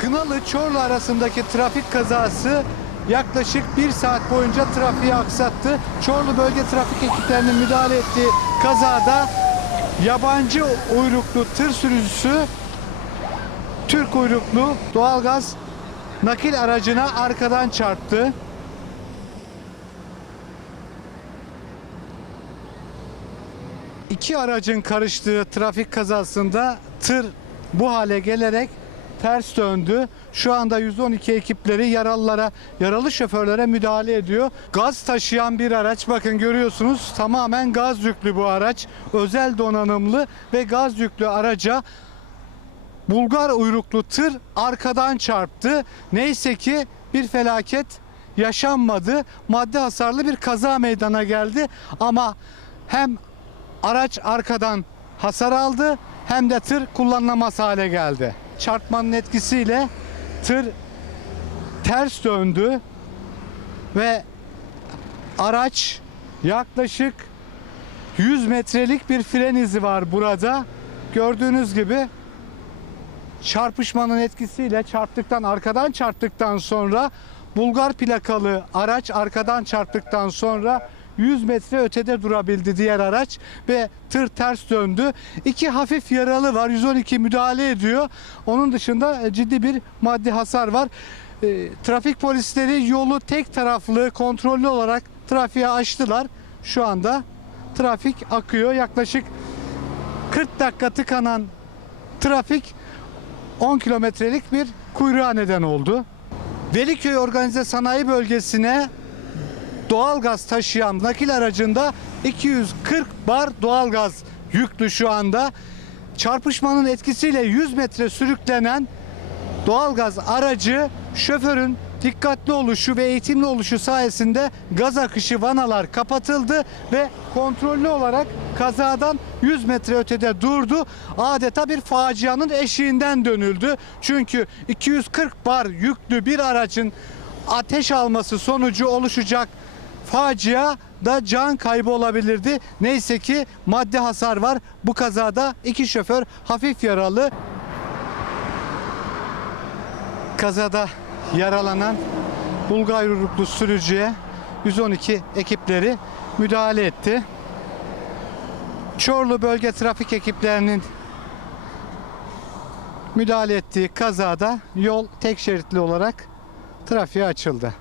Kınalı Çorlu arasındaki trafik kazası yaklaşık bir saat boyunca trafiği aksattı. Çorlu bölge trafik ekiplerinin müdahale ettiği kazada yabancı uyruklu tır sürücüsü Türk uyruklu doğalgaz nakil aracına arkadan çarptı. İki aracın karıştığı trafik kazasında tır bu hale gelerek ters döndü. Şu anda 112 ekipleri yaralılara, yaralı şoförlere müdahale ediyor. Gaz taşıyan bir araç bakın görüyorsunuz tamamen gaz yüklü bu araç. Özel donanımlı ve gaz yüklü araca Bulgar uyruklu tır arkadan çarptı. Neyse ki bir felaket yaşanmadı. Madde hasarlı bir kaza meydana geldi ama hem araç arkadan hasar aldı hem de tır kullanılamaz hale geldi. Çarpmanın etkisiyle tır ters döndü ve araç yaklaşık 100 metrelik bir fren izi var burada. Gördüğünüz gibi çarpışmanın etkisiyle çarptıktan arkadan çarptıktan sonra Bulgar plakalı araç arkadan çarptıktan sonra 100 metre ötede durabildi diğer araç ve tır ters döndü. İki hafif yaralı var. 112 müdahale ediyor. Onun dışında e, ciddi bir maddi hasar var. E, trafik polisleri yolu tek taraflı kontrollü olarak trafiğe açtılar. Şu anda trafik akıyor. Yaklaşık 40 dakika tıkanan trafik 10 kilometrelik bir kuyruğa neden oldu. Veliköy Organize Sanayi Bölgesi'ne doğalgaz taşıyan nakil aracında 240 bar doğalgaz yüklü şu anda. Çarpışmanın etkisiyle 100 metre sürüklenen doğalgaz aracı şoförün dikkatli oluşu ve eğitimli oluşu sayesinde gaz akışı vanalar kapatıldı ve kontrollü olarak kazadan 100 metre ötede durdu. Adeta bir facianın eşiğinden dönüldü. Çünkü 240 bar yüklü bir aracın ateş alması sonucu oluşacak facia da can kaybı olabilirdi. Neyse ki maddi hasar var. Bu kazada iki şoför hafif yaralı. Kazada yaralanan Bulgar uyruklu sürücüye 112 ekipleri müdahale etti. Çorlu bölge trafik ekiplerinin müdahale ettiği kazada yol tek şeritli olarak trafiğe açıldı.